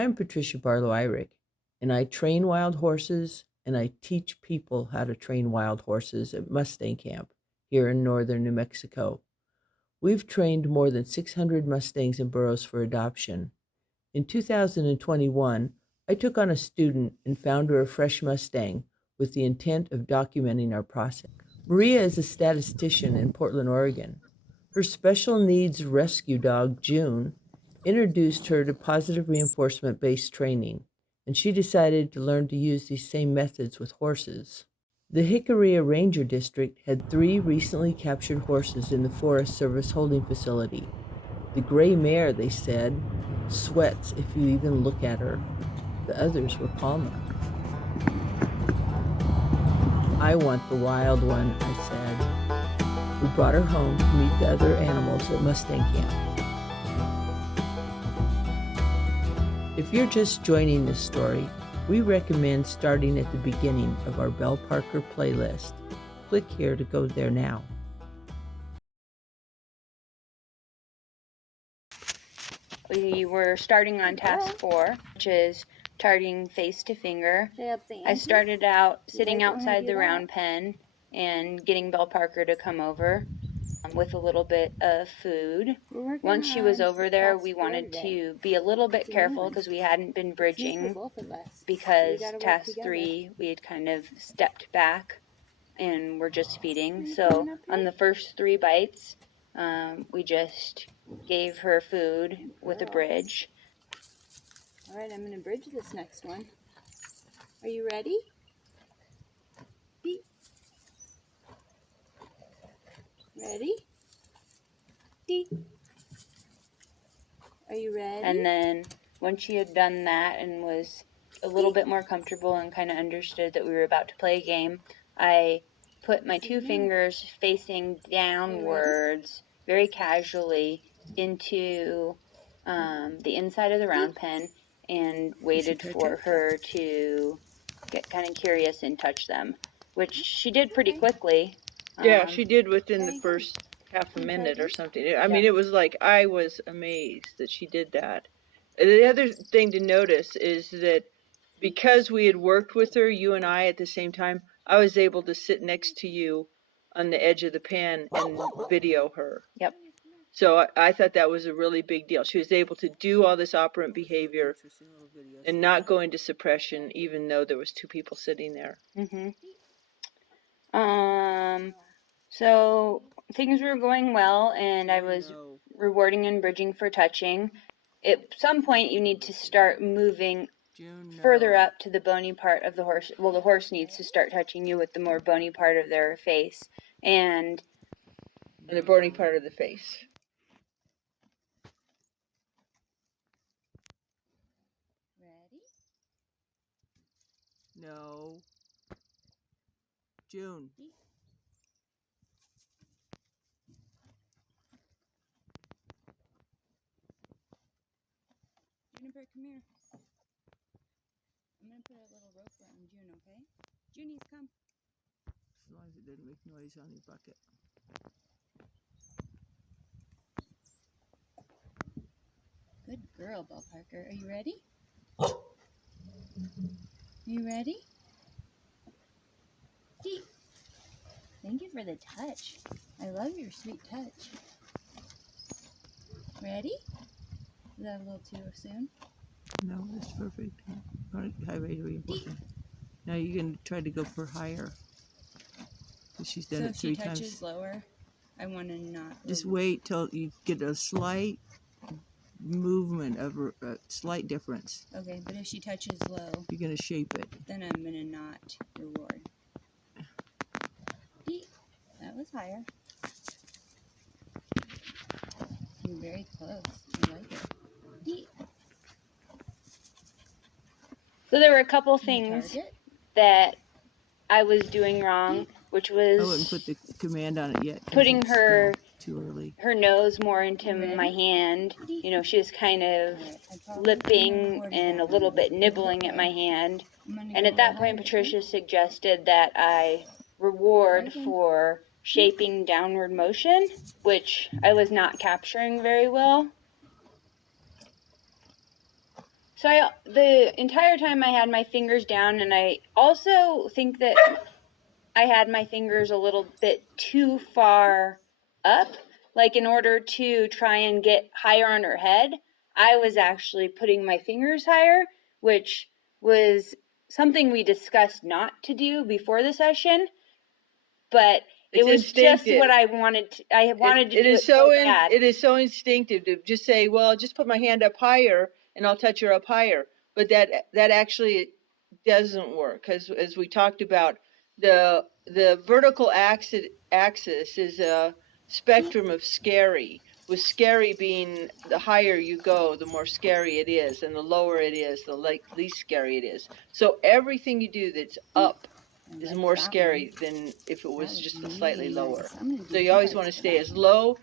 I'm Patricia Barlow-Irick, and I train wild horses and I teach people how to train wild horses at Mustang Camp here in northern New Mexico. We've trained more than 600 Mustangs and burros for adoption. In 2021, I took on a student and found her a fresh Mustang with the intent of documenting our process. Maria is a statistician in Portland, Oregon. Her special needs rescue dog, June, introduced her to positive reinforcement based training, and she decided to learn to use these same methods with horses. The Jicarilla Ranger District had 3 recently captured horses in the Forest Service holding facility. The gray mare, they said, sweats if you even look at her. The others were calmer. I want the wild one, I said. We brought her home to meet the other animals at Mustang Camp. If you're just joining this story, we recommend starting at the beginning of our Belle Parker playlist. Click here to go there now. We were starting on task 4, which is targeting face to finger. I started out sitting outside the round pen and getting Belle Parker to come over with a little bit of food. Once she was over there, we wanted to be a little bit careful because we hadn't been bridging, because task 3 we had kind of stepped back and we're just feeding. So on the first 3 bites, we just gave her food with a bridge. All right, I'm going to bridge this next one. Are you ready? Beep. Ready? Beep. Are you ready? And then once she had done that and was a little bit more comfortable and kind of understood that we were about to play a game, I put my 2 fingers facing downwards very casually into the inside of the round pen and waited for her to get kind of curious and touch them, which she did pretty quickly. Yeah, she did within the first half a minute or something. I mean, it was like, I was amazed that she did that. The other thing to notice is that because we had worked with her, you and I, at the same time, I was able to sit next to you on the edge of the pen and video her. Yep. So I thought that was a really big deal. She was able to do all this operant behavior and not go into suppression, even though there was 2 people sitting there. So things were going well, and I was rewarding and bridging for touching. At some point, you need to start moving further up to the bony part of the horse. Well, the horse needs to start touching you with the more bony part of their face. And the bony part of the face. Ready? No. June. Juniper, come here. I'm going to put a little rope around June, okay? Junies, come. As long as it didn't make noise on your bucket. Good girl, Belle Parker. Are you ready? Are you ready? Deep. Thank you for the touch. I love your sweet touch. Ready? Is that a little too soon? No, that's perfect. High rate of reinforcement. Now you can try to go for higher. Because she's done it 3 times. So if she touches lower, I want to not... Just wait till you get a slight movement of a slight difference. Okay, but if she touches low, you're going to shape it. Then I'm going to not reward. That was higher. You're very close. I like it. so there were a couple things that I was doing wrong, which was I wouldn't put the command on it yet. Putting her too early. Her nose more into my hand. You know, she was kind of lipping and a little bit nibbling at my hand. And at that point, Patricia suggested that I reward for shaping downward motion, which I was not capturing very well. So the entire time I had my fingers down, and I also think that I had my fingers a little bit too far up. Like in order to try and get higher on her head, I was actually putting my fingers higher, which was something we discussed not to do before the session. But it was just what I wanted to, I wanted to do it so bad. It is so instinctive to just say, well, I'll just put my hand up higher and I'll touch her up higher. But that actually doesn't work, because as we talked about, the vertical axis is a spectrum of scary, with scary being the higher you go, the more scary it is, and the lower it is, the least scary it is. So everything you do that's up is more scary than if it was just a slightly lower. So you always want to stay as low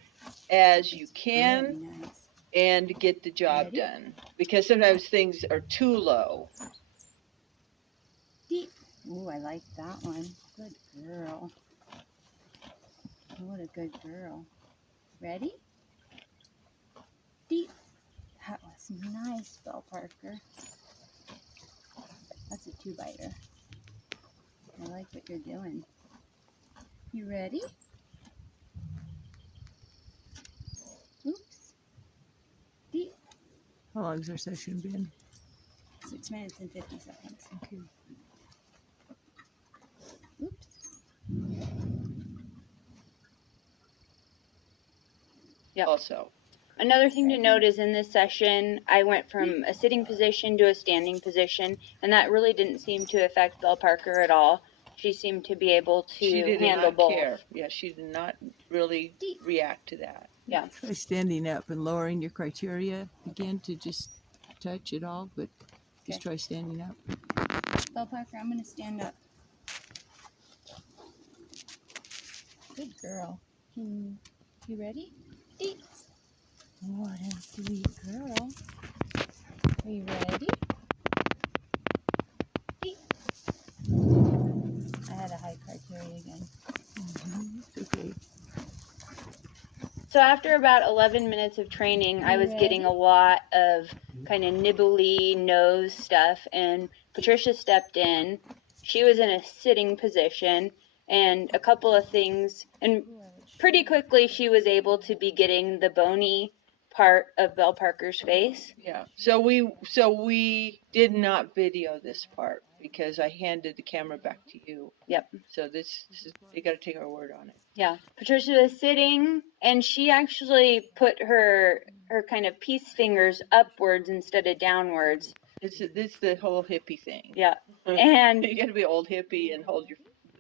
as you can and get the job done, because sometimes things are too low. Deep. Ooh, I like that one. Good girl. What a good girl. Ready? Deep. That was nice, Belle Parker. That's a 2-biter. I like what you're doing. You ready? Oops. Deep. How long's our session been? 6 minutes and 50 seconds. Okay. Oops. Yep. Also, Another thing to note is in this session, I went from a sitting position to a standing position, and that really didn't seem to affect Belle Parker at all. She seemed to be able to handle both. Care. Yeah, she did not really react to that. Yeah. Try standing up and lowering your criteria again to just touch it all, but just try standing up. Belle Parker, I'm going to stand up. Good girl. You ready? Deep. What a sweet girl. Are you ready? Deep. I had a high criteria again. Okay. So after about 11 minutes of training, I was getting a lot of kind of nibbly nose stuff, and Patricia stepped in. She was in a sitting position, and a couple of things, and pretty quickly she was able to be getting the bony part of Belle Parker's face. Yeah. So we did not video this part because I handed the camera back to you. Yep. So this is, you got to take our word on it. Yeah. Patricia was sitting, and she actually put her kind of peace fingers upwards instead of downwards. This the whole hippie thing. Yeah. And you got to be old hippie and hold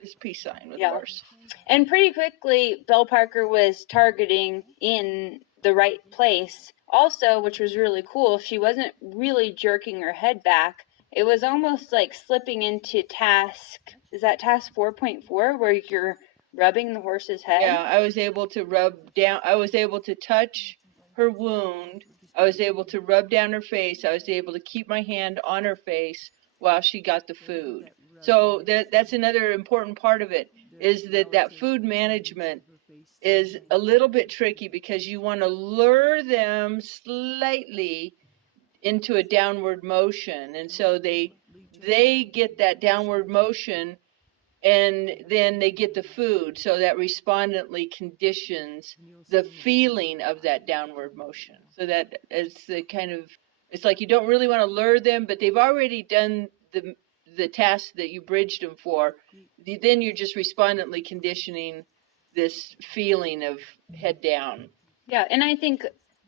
this peace sign with horse. And pretty quickly, Belle Parker was targeting in the right place. Also, which was really cool, she wasn't really jerking her head back. It was almost like slipping into task 4.4, where you're rubbing the horse's head? Yeah, I was able to rub down. I was able to touch her wound. I was able to rub down her face. I was able to keep my hand on her face while she got the food. So that's another important part of it, is that food management is a little bit tricky, because you want to lure them slightly into a downward motion. And so they get that downward motion, and then they get the food. So that respondently conditions the feeling of that downward motion. So that is the kind of, it's like you don't really want to lure them, but they've already done the task that you bridged them for. Then you're just respondently conditioning this feeling of head down. Yeah, and I think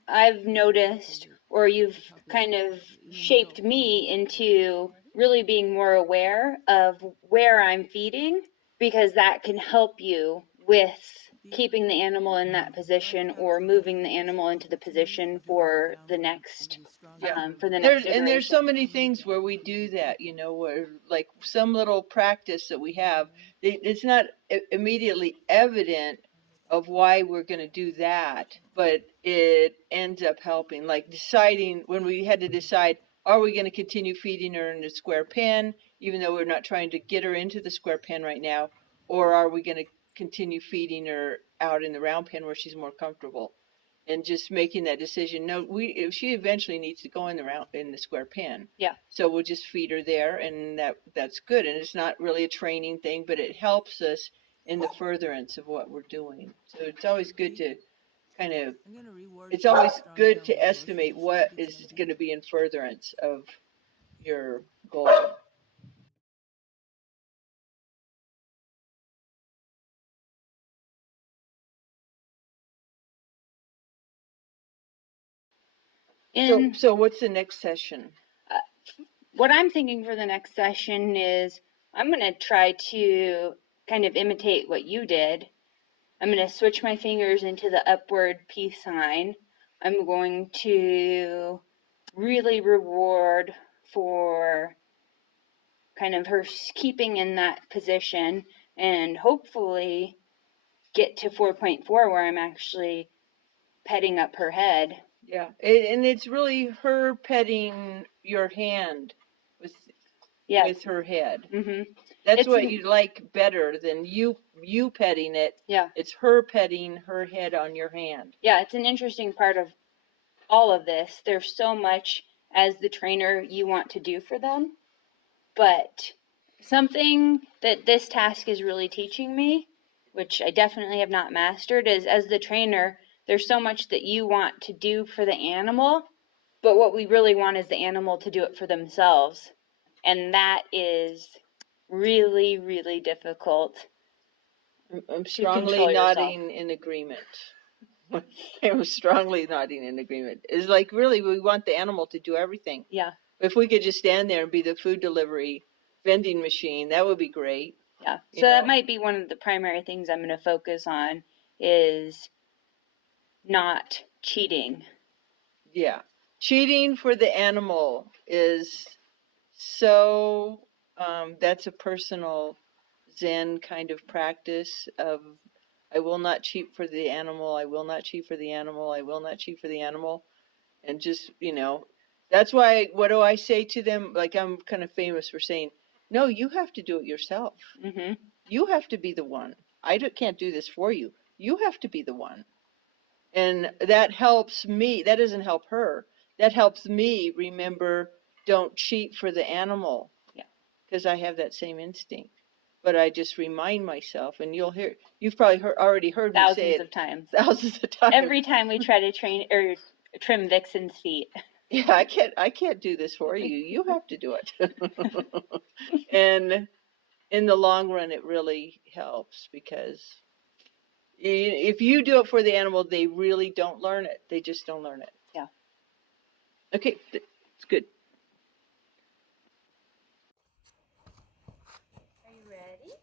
I've noticed, or you've kind of shaped me into really being more aware of where I'm feeding, because that can help you with keeping the animal in that position or moving the animal into the position for the next iteration. And there's so many things where we do that, where like some little practice that we have, it's not immediately evident of why we're going to do that, but it ends up helping. Like deciding, when we had to decide, are we going to continue feeding her in a square pen, even though we're not trying to get her into the square pen right now, or are we going to continue feeding her out in the round pen where she's more comfortable? and just making that decision. No, she eventually needs to go in the square pen. Yeah. So we'll just feed her there, and that's good. And it's not really a training thing, but it helps us in the furtherance of what we're doing. So it's always good to kind of, it's always good to estimate what is going to be in furtherance of your goal. So what's the next session? What I'm thinking for the next session is I'm going to try to kind of imitate what you did. I'm going to switch my fingers into the upward peace sign. I'm going to really reward for kind of her keeping in that position and hopefully get to 4.4 where I'm actually petting up her head. Yeah, and it's really her petting your hand with her head. Mm-hmm. That's what you like better than you petting it. Yeah. It's her petting her head on your hand. Yeah, it's an interesting part of all of this. There's so much as the trainer you want to do for them, but something that this task is really teaching me, which I definitely have not mastered, is as the trainer, there's so much that you want to do for the animal, but what we really want is the animal to do it for themselves. And that is really, really difficult. I'm strongly nodding in agreement. I'm strongly nodding in agreement. It's like, really, we want the animal to do everything. Yeah. If we could just stand there and be the food delivery vending machine, that would be great. Yeah. So that might be one of the primary things I'm going to focus on is not cheating. Yeah. Cheating for the animal is so, that's a personal Zen kind of practice of, I will not cheat for the animal, I will not cheat for the animal, I will not cheat for the animal. And just, that's why, what do I say to them? Like, I'm kind of famous for saying, no, you have to do it yourself. Mm-hmm. You have to be the one. Can't do this for you. You have to be the one. And that helps me. That doesn't help her. That helps me remember, don't cheat for the animal. Yeah. Because I have that same instinct. But I just remind myself, and you've probably already heard me say it thousands of times. Every time we try to train or trim Vixen's feet. Yeah, I can't do this for you. You have to do it. And in the long run, it really helps, because if you do it for the animal, they really don't learn it. They just don't learn it. Yeah. Okay, it's good. Are you ready?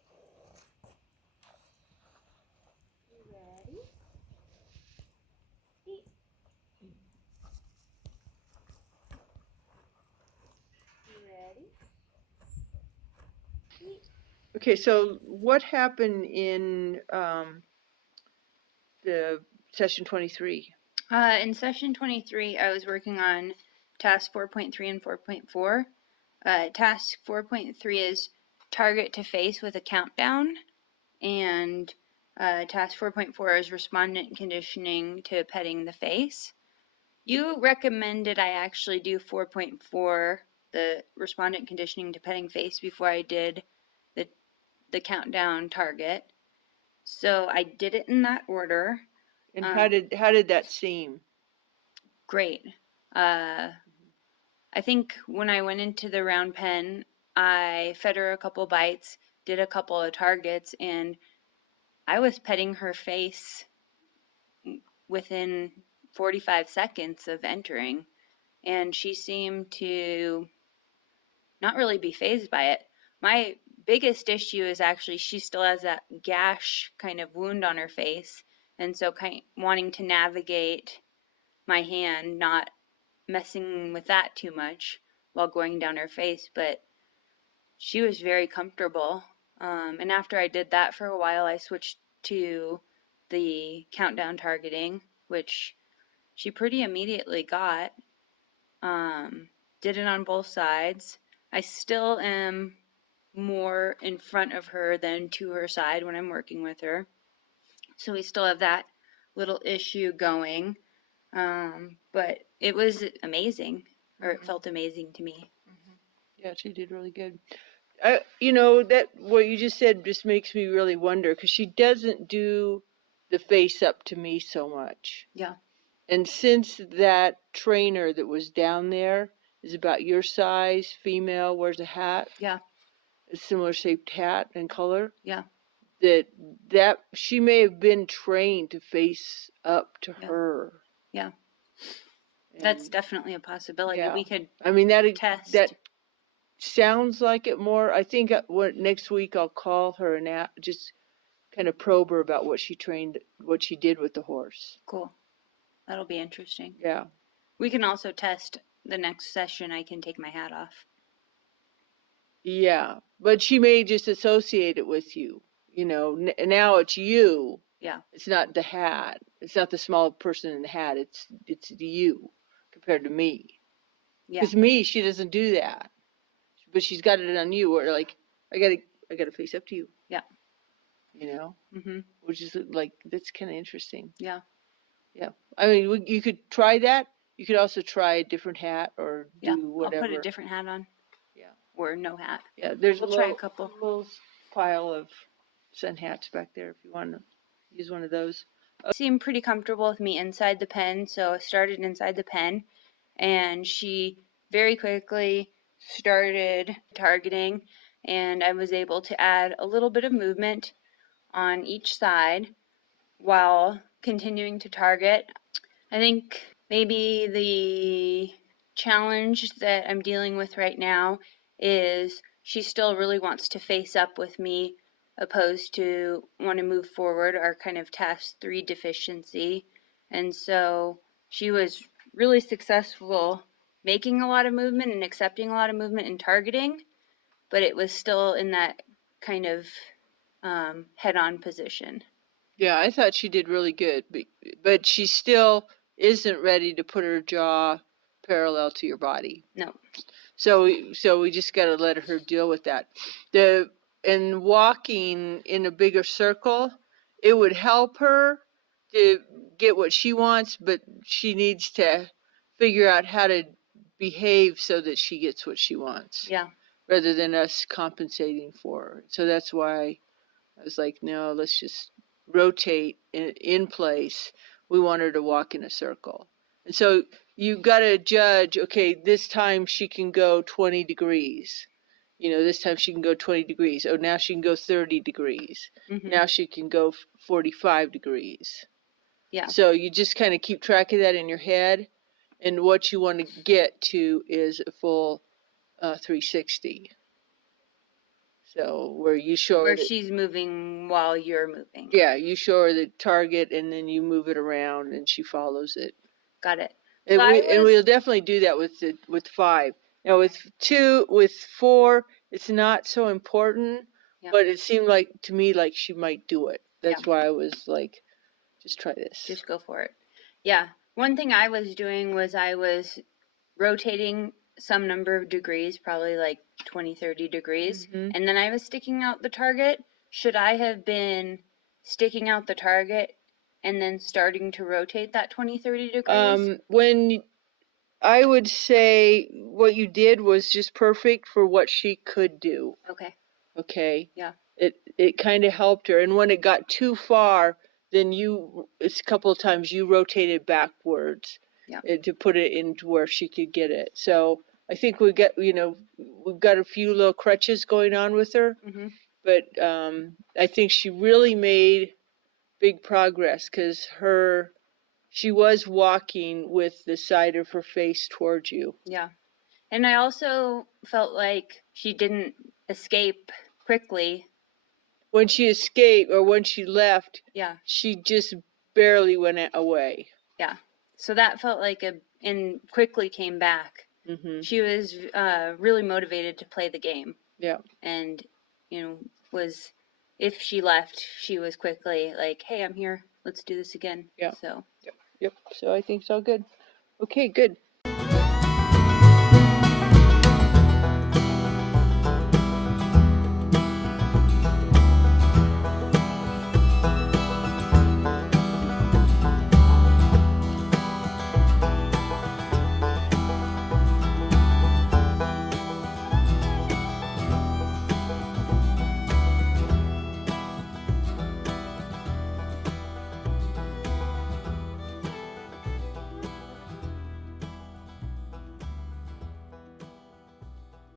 You ready? Eat. You ready? Eat. Okay, so what happened in the session 23? In session 23, I was working on task 4.3 and 4.4. Task 4.3 is target to face with a countdown, and task 4.4 is respondent conditioning to petting the face. You recommended I actually do 4.4, the respondent conditioning to petting face, before I did the countdown target. So I did it in that order. And how did that seem? Great. I think when I went into the round pen, I fed her a couple bites, did a couple of targets, and I was petting her face within 45 seconds of entering, and she seemed to not really be fazed by it. My biggest issue is actually she still has that gash kind of wound on her face, and so wanting to navigate my hand, not messing with that too much while going down her face, but she was very comfortable. And after I did that for a while, I switched to the countdown targeting, which she pretty immediately got. Did it on both sides. I still am more in front of her than to her side when I'm working with her. So we still have that little issue going. But it was amazing, or it Mhm. felt amazing to me. Yeah, she did really good. That what you just said just makes me really wonder because she doesn't do the face up to me so much. Yeah. And since that trainer that was down there is about your size, female, wears a hat, Yeah. a similar shaped hat and color, Yeah. that she may have been trained to face up to Yeah. her. Yeah. And That's definitely a possibility. yeah. We could I mean that test. sounds like it more. I think next week I'll call her and just kind of probe her about what she did with the horse. Cool. That'll be interesting. Yeah. We can also test the next session. I can take my hat off. Yeah, but she may just associate it with you. Now it's you. Yeah. It's not the hat. It's not the small person in the hat. It's you compared to me. Yeah. Because me, she doesn't do that. But she's got it on you, where like I gotta face up to you. Yeah. Mhm. Which is like that's kind of interesting. Yeah. Yeah. I mean, you could try that. You could also try a different hat or do whatever. I'll put a different hat on. Yeah. Or no hat. Yeah. There's We'll try a couple. little pile of sun hats back there if you want to use one of those. Seemed pretty comfortable with me inside the pen, so I started inside the pen, and she very quickly started targeting, and I was able to add a little bit of movement on each side while continuing to target. I think maybe the challenge that I'm dealing with right now is she still really wants to face up with me, opposed to want to move forward, our kind of task 3 deficiency. And so she was really successful making a lot of movement and accepting a lot of movement and targeting, but it was still in that kind of head-on position. Yeah, I thought she did really good, but she still isn't ready to put her jaw parallel to your body. No. So we just got to let her deal with that. And walking in a bigger circle, it would help her to get what she wants, but she needs to figure out how to behave so that she gets what she wants. Yeah. Rather than us compensating for her. So that's why I was like, no, let's just rotate in place. We want her to walk in a circle. And so you got to judge, okay, this time she can go 20 degrees. This time she can go 20 degrees. Oh, now she can go 30 degrees. Mm-hmm. Now she can go 45 degrees. Yeah. So you just kind of keep track of that in your head. And what you want to get to is a full 360. So where she's moving while you're moving. Yeah, you show her the target and then you move it around and she follows it. Got it. And we'll definitely do that with 5. Now with 4, it's not so important, but it seemed like to me like she might do it. That's why I was like, just try this. Just go for it. Yeah. One thing I was doing was I was rotating some number of degrees, probably like 20, 30 degrees, and then I was sticking out the target. Should I have been sticking out the target and then starting to rotate that 20, 30 degrees? When I would say what you did was just perfect for what she could do. Okay. Okay. Yeah. It kind of helped her, and when it got too far, then it's a couple of times you rotated backwards. Yeah. To put it into where she could get it. So I think we've got a few little crutches going on with her, but I think she really made big progress because she was walking with the side of her face towards you. Yeah. And I also felt like she didn't escape quickly. When she escaped or when she left, yeah, she just barely went away. Yeah. So that felt like and quickly came back. Mm-hmm. She was really motivated to play the game. Yeah. And, if she left, she was quickly like, hey, I'm here. Let's do this again. Yeah. So. Yep. So I think it's all good. Okay, good.